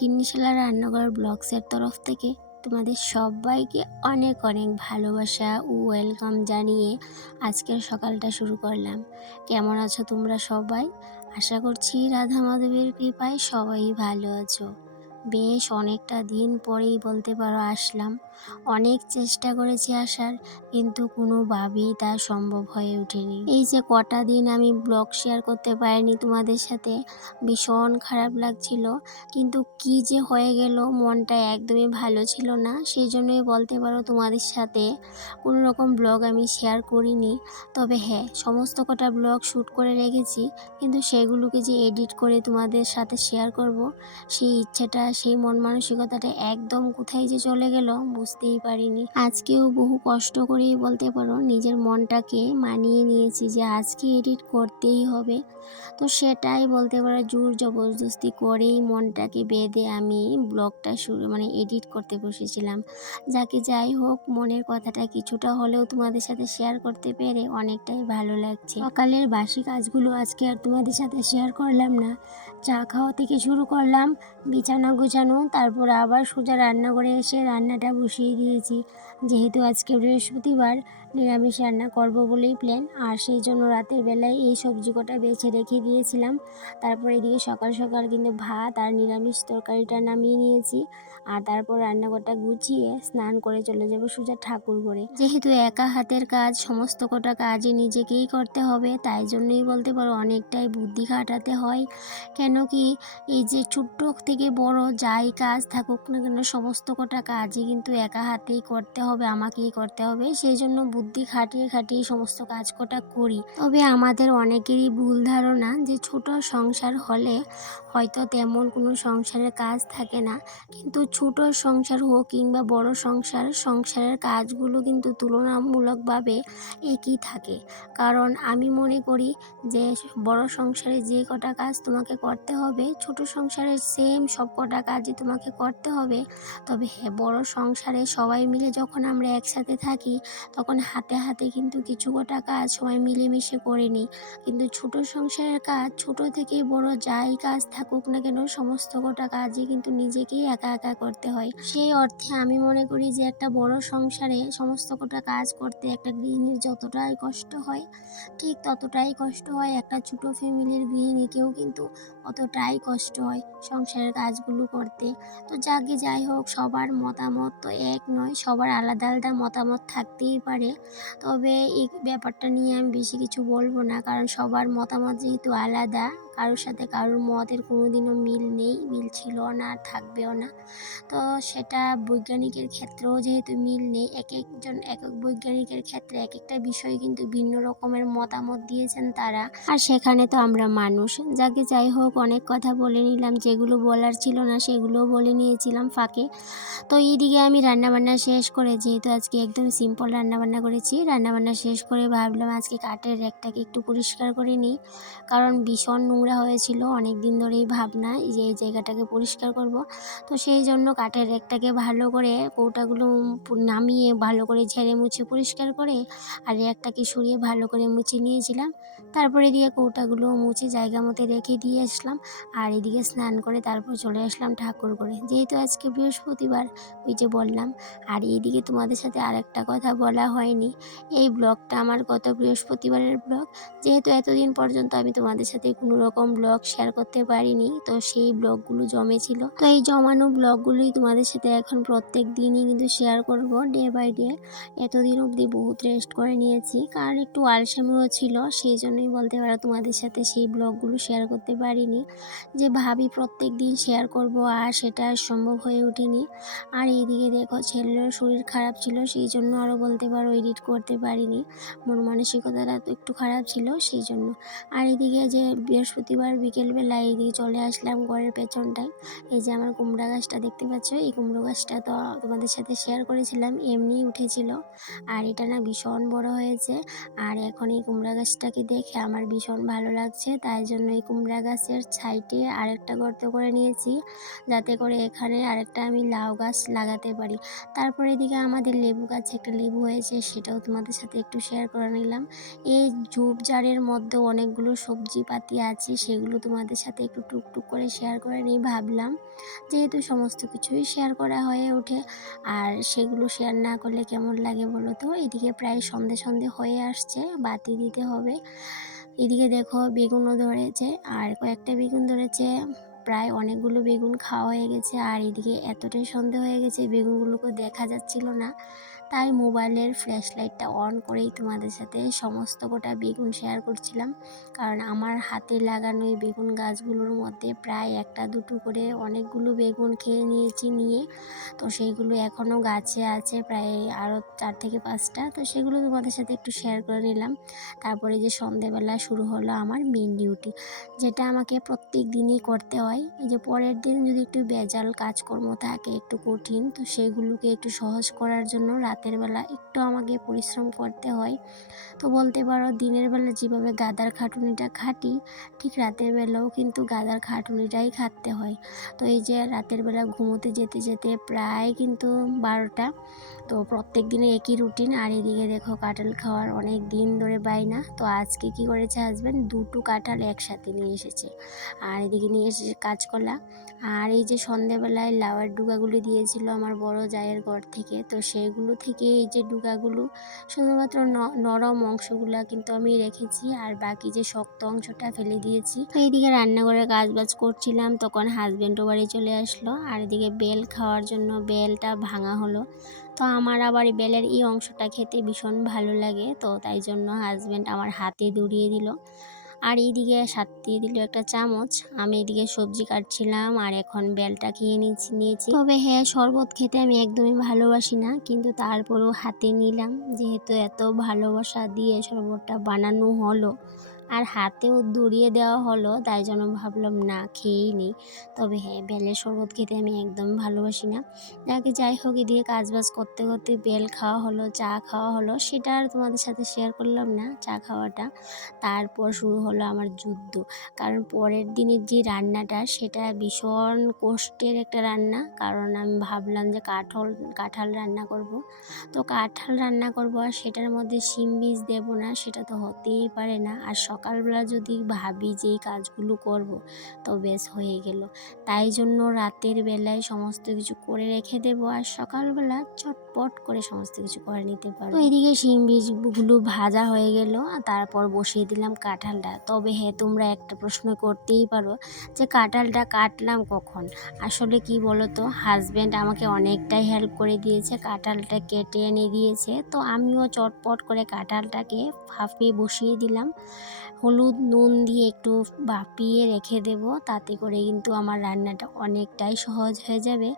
গিন্নিশালা রান্নাঘর ব্লগসের তরফ থেকে তোমাদের সবাইকে অনেক অনেক ভালোবাসা ও ওয়েলকাম জানিয়ে আজকের সকালটা শুরু করলাম। কেমন আছো তোমরা সবাই? আশা করছি রাধা মাধবের কৃপায় সবাই ভালো আছো। বেশ অনেকটা দিন পরেই বলতে পারো আসলাম। অনেক চেষ্টা করেছি আসার, কিন্তু কোনোভাবেই তা সম্ভব হয়ে ওঠেনি। এই যে কটা দিন আমি ব্লগ শেয়ার করতে পারিনি তোমাদের সাথে, ভীষণ খারাপ লাগছিল। কিন্তু কি যে হয়ে গেল, মনটা একদমই ভালো ছিল না, সেই জন্যই বলতে পারো তোমাদের সাথে কোনো রকম ব্লগ আমি শেয়ার করিনি। তবে হ্যাঁ, সমস্ত কটা ব্লগ শ্যুট করে রেখেছি, কিন্তু সেগুলোকে যে এডিট করে তোমাদের সাথে শেয়ার করব, সেই ইচ্ছেটা, সেই মন মানসিকতাটা একদম কোথায় যে চলে গেল বুঝতেই পারিনি। আজকেও বহু কষ্ট করেই বলতে পারো নিজের মনটাকে মানিয়ে নিয়েছি যে আজকে এডিট করতেই হবে। তো সেটাই বলতে পারো জোর জবরদস্তি করেই মনটাকে বেঁধে আমি ব্লগটা শুরু এডিট করতে বসেছিলাম। যাই হোক, মনের কথাটা কিছুটা হলেও তোমাদের সাথে শেয়ার করতে পেরে অনেকটাই ভালো লাগছে। সকালের বাসি কাজগুলো আজকে আর তোমাদের সাথে শেয়ার করলাম না। চা খাওয়া থেকে শুরু করলাম, বিছানা গোছানো, তারপর আবার সোজা রান্নাঘরে এসে রান্নাটা বসিয়ে দিয়েছি। যেহেতু আজকে বৃহস্পতিবার, নিরামিষ রান্না করব বলেই প্ল্যান, আর সেই জন্য রাতের বেলায় এই সবজি কটা বেছে রেখে দিয়েছিলাম। তারপর এদিকে সকাল সকাল কিন্তু ভাত আর নিরামিষ তরকারিটা নামিয়ে নিয়েছি। আর তারপর রান্নাঘরটা গুছিয়ে স্নান করে চলে যাব সোজা ঠাকুর ঘরে। যেহেতু একা হাতের কাজ, সমস্ত কটা কাজই নিজেকেই করতে হবে, তাই জন্যই বলতে পারো অনেকটাই বুদ্ধি খাটাতে হয়। কেন কি, এই যে ছোট্ট থেকে বড় যাই কাজ থাকুক না কেন, সমস্ত কটা কাজই কিন্তু একা হাতেই করতে হবে, আমাকেই করতে হবে। সেই জন্য বুদ্ধি খাটিয়ে খাটিয়ে সমস্ত কাজ কটা করি। তবে আমাদের অনেকেরই ভুল ধারণা যে ছোট সংসার হলে হয়তো তেমন কোনো সংসারের কাজ থাকে না, কিন্তু ছোট সংসার হোক কিংবা বড় সংসার, সংসারের কাজগুলো কিন্তু তুলনামূলকভাবে একই থাকে। কারণ আমি মনে করি যে বড় সংসারে যে কটা কাজ তোমাকে করতে হবে, ছোট সংসারে সেম সব কটা কাজই তোমাকে করতে হবে। তবে হ্যাঁ, বড় সংসারে সবাই মিলে যখন আমরা একসাথে থাকি, তখন হাতে হাতে কিন্তু কিছু কটা কাজ সবাই মিলেমিশে করে নিই। কিন্তু ছোট সংসারের কাজ, ছোট থেকে বড় যাই কাজ থাকুক না কেন, সমস্ত কটা কাজই কিন্তু নিজেকেই একা একা করতে হয়। সেই অর্থে আমি মনে করি যে একটা বড় সংসারে সমস্ত কটা কাজ করতে একটা গৃহিণীর যতটাই কষ্ট হয়, ঠিক ততটাই কষ্ট হয় একটা ছোট ফ্যামিলির গৃহিণীকেও কিন্তু অতটাই কষ্ট হয় সংসারের কাজগুলো করতে। তো যাই হোক, সবার মতামত তো এক নয়, সবার আলাদা আলাদা মতামত থাকতেই পারে। তবে এই ব্যাপারটা নিয়ে আমি বেশি কিছু বলবো না, কারণ সবার মতামত যেহেতু আলাদা, কারোর সাথে কারোর মতের কোনোদিনও মিল নেই, মিল ছিল না আর থাকবেও না। তো সেটা বৈজ্ঞানিকের ক্ষেত্রেও যেহেতু মিল নেই, এক একজন এক এক বৈজ্ঞানিকের ক্ষেত্রে এক একটা বিষয় কিন্তু ভিন্ন রকমের মতামত দিয়েছেন তারা, আর সেখানে তো আমরা মানুষ। যাই হোক, অনেক কথা বলে নিলাম, যেগুলো বলার ছিল না সেগুলোও বলে নিয়েছিলাম ফাঁকে। তো এইদিকে আমি রান্নাবান্না শেষ করে, যেহেতু আজকে একদম সিম্পল রান্নাবান্না করেছি, রান্নাবান্না শেষ করে ভাবলাম আজকে কাঠের র্যাকটাকে একটু পরিষ্কার করে নিই, কারণ ভীষণ নোংরা হয়েছিল। অনেক দিন ধরেই ভাবনা যে এই জায়গাটাকে পরিষ্কার করব। তো সেই জন্য কাঠের র্যাকটাকে ভালো করে কৌটাগুলো নামিয়ে ভালো করে ঝেড়ে মুছে পরিষ্কার করে, আর র্যাকটাকে সরিয়ে ভালো করে মুছে নিয়েছিলাম। তারপরে দিয়ে কৌটাগুলো মুছে জায়গা মতো রেখে দিয়ে আসলাম। আর এদিকে স্নান করে তারপর চলে আসলাম ঠাকুর ঘরে, যেহেতু আজকে বৃহস্পতিবার, ওই যে বললাম। আর এইদিকে তোমাদের সাথে আরেকটা কথা বলা হয়নি, এই ব্লগটা আমার গত বৃহস্পতিবারের ব্লগ। যেহেতু এতদিন পর্যন্ত আমি তোমাদের সাথে কোনো রকম ব্লগ শেয়ার করতে পারিনি, তো সেই ব্লগগুলো জমেছিল। তো এই জমানো ব্লগগুলোই তোমাদের সাথে এখন প্রত্যেক দিনই কিন্তু শেয়ার করব, ডে বাই ডে। এতদিন অবধি বহুত রেস্ট করে নিয়েছি, কারণ একটু আলসেমিও ছিল, সেই জন্যই বলতে পারো তোমাদের সাথে সেই ব্লগগুলো শেয়ার করতে পারিনি। যে ভাবি প্রত্যেক দিন শেয়ার করব, আর সেটা সম্ভব হয়ে ওঠেনি। আর এইদিকে দেখো, ছেলেরও শরীর খারাপ ছিল, সেই জন্য আরও বলতে পারো এডিট করতে পারিনি। মন মানসিকতাটা তো একটু খারাপ ছিল, সেই জন্য। আর এদিকে যে বৃহস্পতিবার বিকেলবেলা এইদিকে চলে আসলাম ঘরের পেছনটায়। এই যে আমার কুমড়া গাছটা দেখতে পাচ্ছ, এই কুমড়ো গাছটা তো তোমাদের সাথে শেয়ার করেছিলাম, এমনিই উঠেছিল। আর এটা না ভীষণ বড় হয়েছে। আর এখন এই কুমড়া গাছটাকে দেখে আমার ভীষণ ভালো লাগছে, তাই জন্য এই কুমড়া গাছের সাইডে আরেকটা গর্ত করে নিয়েছি, যাতে করে এখানে আরেকটা আমি লাউ গাছ লাগাতে পারি। তারপরে এদিকে আমাদের লেবু গাছে একটা লেবু হয়েছে, সেটাও তোমাদের সাথে একটু শেয়ার করে নিলাম। এই ঝোপঝাড়ের মধ্যে অনেকগুলো সবজি পাতি আছে, নিয়েছি, সেগুলো তোমাদের সাথে একটু টুকটুক করে শেয়ার করে নিই ভাবলাম। যেহেতু সমস্ত কিছুই শেয়ার করা হয়ে ওঠে, আর সেগুলো শেয়ার না করলে কেমন লাগে বলো তো। এদিকে প্রায় সন্ধে সন্ধে হয়ে আসছে, বাতি দিতে হবে। এদিকে দেখো বেগুনও ধরেছে, আর কয়েকটা বেগুন ধরেছে, প্রায় অনেকগুলো বেগুন খাওয়া হয়ে গেছে। আর এদিকে এতটাই সন্ধে হয়ে গেছে, বেগুনগুলোকে দেখা যাচ্ছিল না, তাই মোবাইলের ফ্ল্যাশ লাইটটা অন করেই তোমাদের সাথে সমস্ত গোটা বেগুন শেয়ার করছিলাম। কারণ আমার হাতে লাগানো এই বেগুন গাছগুলোর মধ্যে প্রায় একটা দুটো করে অনেকগুলো বেগুন খেয়ে নিয়েছি নিয়ে, তো সেইগুলো এখনও গাছে আছে প্রায় আরও 4 থেকে 5টা, তো সেগুলো তোমাদের সাথে একটু শেয়ার করে নিলাম। তারপরে যে সন্ধেবেলা শুরু হলো আমার মেন ডিউটি, যেটা আমাকে প্রত্যেক দিনই করতে হয়। এই যে পরের দিন যদি একটু ভেজাল কাজকর্ম থাকে, একটু কঠিন, তো সেগুলোকে একটু সহজ করার জন্য রাতের বেলা একটু আমাকে পরিশ্রম করতে হয়। তো বলতে পারো দিনের বেলা যেভাবে গাদার খাটুনিটা খাটি, ঠিক রাতের বেলাও কিন্তু গাদার খাটুনিটাই খাটতে হয়। তো এই যে রাতের বেলা ঘুমোতে যেতে যেতে প্রায় কিন্তু 12টা, তো প্রত্যেক দিনে একই রুটিন। আর এদিকে দেখো কাঁঠাল খাওয়ার অনেক দিন ধরে বায়না, তো আজকে কি করেছে হাজব্যান্ড, দুটো কাঁঠাল একসাথে নিয়ে এসেছে। আর এদিকে নিয়ে এসেছে কাঁচকলা। আর এই যে সন্ধেবেলায় লাউয়ের ডুগাগুলি দিয়েছিল আমার বড় জায়ের ঘর থেকে, তো সেইগুলো থেকে এই যে ডুগাগুলো শুধুমাত্র নরম অংশগুলো কিন্তু আমি রেখেছি, আর বাকি যে শক্ত অংশটা ফেলে দিয়েছি। তো এইদিকে রান্নাঘরে কাজবাজ করছিলাম, তখন হাজব্যান্ডও বাড়ি চলে আসলো। আর এদিকে বেল খাওয়ার জন্য বেলটা ভাঙা হলো। তো আমার আবার বেলের এই অংশটা খেতে ভীষণ ভালো লাগে, তো তাই জন্য হাজব্যান্ড আমার হাতে ধরিয়ে দিল। আর এইদিকে সাথে দিয়ে দিল একটা চামচ। আমি এদিকে সবজি কাটছিলাম আর এখন বেলটা খেয়ে নিয়েছি। তবে হ্যাঁ, শরবত খেতে আমি একদমই ভালোবাসি না, কিন্তু তারপরেও হাতে নিলাম, যেহেতু এত ভালোবাসা দিয়ে শরবতটা বানানো হলো আর হাতেও ধরিয়ে দেওয়া হলো, তাই জন্য ভাবলাম না খেয়েই নিই। তবে হ্যাঁ, বেলের শরবত খেতে আমি একদম ভালোবাসি না। যাই হোক, এদিকে কাজবাজ করতে করতে বেল খাওয়া হলো, চা খাওয়া হলো, সেটা আর তোমাদের সাথে শেয়ার করলাম না চা খাওয়াটা। তারপর শুরু হলো আমার যুদ্ধ, কারণ পরের দিনের যে রান্নাটা সেটা ভীষণ কষ্টের একটা রান্না। কারণ আমি ভাবলাম যে কাঁঠাল রান্না করব, তো কাঁঠাল রান্না করব আর সেটার মধ্যে শিম বীজ দেবো না, সেটা তো হতেই পারে না। আর সকালবেলা যদি ভাবি যে এই কাজগুলো করব, তো বেশ হয়ে গেল। তাই জন্য রাতের বেলায় সমস্ত কিছু করে রেখে দেবো, আর সকালবেলা চটপট করে সমস্ত কিছু করে নিতে পারবো। তো এদিকে শিম বীজগুলো ভাজা হয়ে গেল, আর তারপর বসিয়ে দিলাম কাঁঠালটা। তবে হ্যাঁ, তোমরা একটা প্রশ্ন করতেই পারো যে কাঁঠালটা কাটলাম কখন। আসলে কি বলো তো, হাজব্যান্ড আমাকে অনেকটাই হেল্প করে দিয়েছে, কাঁঠালটা কেটে এনে দিয়েছে। তো আমিও চটপট করে কাঁঠালটাকে ভাপিয়ে বসিয়ে দিলাম, হলুদ নুন দিয়ে একটু ভাপিয়ে রেখে দেব, তাতে করে কিন্তু আমার রান্নাটা অনেকটাই সহজ হয়ে যাবে।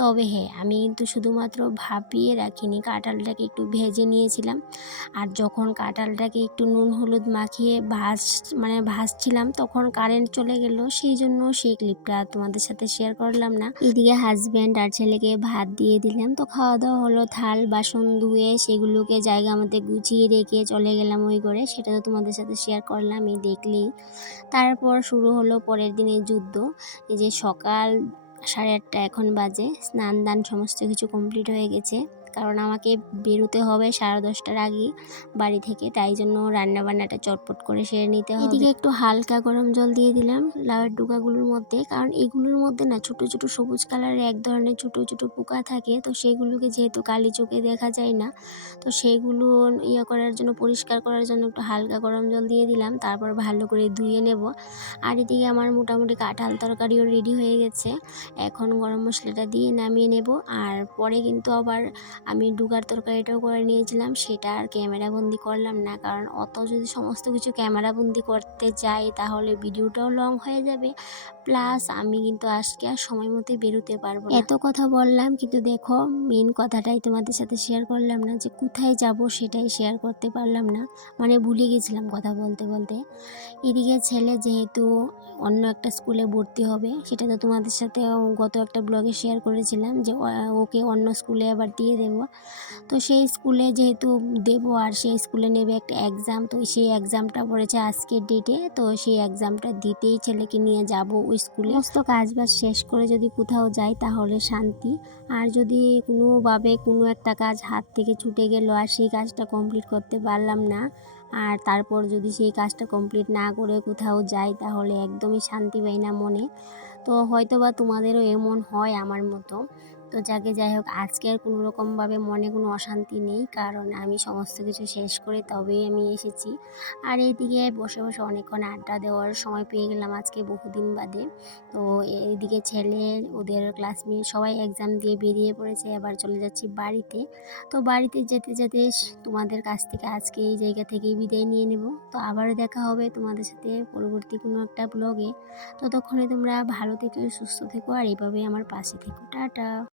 তবে হ্যাঁ, আমি কিন্তু শুধুমাত্র ভাপিয়ে রাখিনি, কাঁঠালটাকে একটু ভেজে নিয়েছিলাম। আর যখন কাঁঠালটাকে একটু নুন হলুদ মাখিয়ে ভাজছিলাম, তখন কারেন্ট চলে গেল, সেই জন্য সেই ক্লিপটা তোমাদের সাথে শেয়ার করলাম না। এদিকে হাজব্যান্ড আর ছেলেকে ভাত দিয়ে দিলাম, তো খাওয়া দাওয়া হলো, থাল বাসন ধুয়ে সেগুলোকে জায়গা মতো গুছিয়ে রেখে চলে গেলাম ওই ঘরে, সেটা তো তোমাদের সাথে শেয়ার করলাম এই দেখলেই। তারপর শুরু হলো পরের দিনের যুদ্ধ। এই যে সকাল 8:30 এখন বাজে, স্নান দান সমস্ত কিছু কমপ্লিট হয়ে গেছে, কারণ আমাকে বেরোতে হবে 10:30টার আগেই বাড়ি থেকে, তাই জন্য রান্নাবান্নাটা চটপট করে সেরে নিতে হবে। এদিকে একটু হালকা গরম জল দিয়ে দিলাম লাউয়ের ডুকাগুলোর মধ্যে, কারণ এগুলোর মধ্যে না ছোট ছোট সবুজ কালারের এক ধরনের ছোট ছোট পোকা থাকে, তো সেগুলোকে যেহেতু কালি চোখে দেখা যায় না, তো সেগুলো করার জন্য, পরিষ্কার করার জন্য একটু হালকা গরম জল দিয়ে দিলাম, তারপর ভালো করে ধুয়ে নেব। আর এদিকে আমার মোটামুটি কাঁঠাল তরকারিও রেডি হয়ে গেছে, এখন গরম মশলাটা দিয়ে নামিয়ে নেব। আর পরে কিন্তু আবার আমি ডুগার তরকারিটাও করে নিয়েছিলাম, সেটা আর ক্যামেরাবন্দি করলাম না, কারণ অত যদি সমস্ত কিছু ক্যামেরাবন্দি করতে যাই তাহলে ভিডিওটাও লং হয়ে যাবে, প্লাস আমি কিন্তু আজকে আর সময় মতোই বেরোতে পারবো না। এত কথা বললাম, কিন্তু দেখো মেন কথাটাই তোমাদের সাথে শেয়ার করলাম না, যে কোথায় যাব সেটাই শেয়ার করতে পারলাম না, মানে ভুলে গেছিলাম কথা বলতে বলতে। এদিকে ছেলে যেহেতু অন্য একটা স্কুলে ভর্তি হবে, সেটা তো তোমাদের সাথে গত একটা ব্লগে শেয়ার করেছিলাম, যে ওকে অন্য স্কুলে আবার দিয়ে দেবো। তো সেই স্কুলে যেহেতু দেবো, আর সেই স্কুলে নেবে একটা এক্সাম, তো সেই এক্সামটা পড়েছে আজকের ডেটে, তো সেই এক্সামটা দিতেই ছেলেকে নিয়ে যাব ওই স্কুলে। সমস্ত কাজবাজ শেষ করে যদি কোথাও যাই তাহলে শান্তি, আর যদি কোনোভাবে কোনো একটা কাজ হাত থেকে ছুটে গেল আর সেই কাজটা কমপ্লিট করতে পারলাম না, আর তারপর যদি সেই কাজটা কমপ্লিট না করে কোথাও যাই তাহলে একদমই শান্তি পাই না মনে। তো হয়তোবা তোমাদেরও এমন হয় আমার মতো। তো যাই হোক, আজকে আর কোনো রকমভাবে মনে কোনো অশান্তি নেই, কারণ আমি সমস্ত কিছু শেষ করে তবেই আমি এসেছি। আর এইদিকে বসে বসে অনেকক্ষণ আড্ডা দেওয়ার সময় পেয়ে গেলাম আজকে বহুদিন বাদে। তো এইদিকে ছেলে, ওদের ক্লাসমেট সবাই এক্সাম দিয়ে বেরিয়ে পড়েছে, এবার চলে যাচ্ছি বাড়িতে। তো বাড়িতে যেতে যেতে তোমাদের কাছ থেকে আজকে এই জায়গা থেকেই বিদায় নিয়ে নেব। তো আবারও দেখা হবে তোমাদের সাথে পরবর্তী কোনো একটা ব্লগে। ততক্ষণে তোমরা ভালো থেকো, সুস্থ থেকো, আর এইভাবেই আমার পাশে থেকো। টাটা।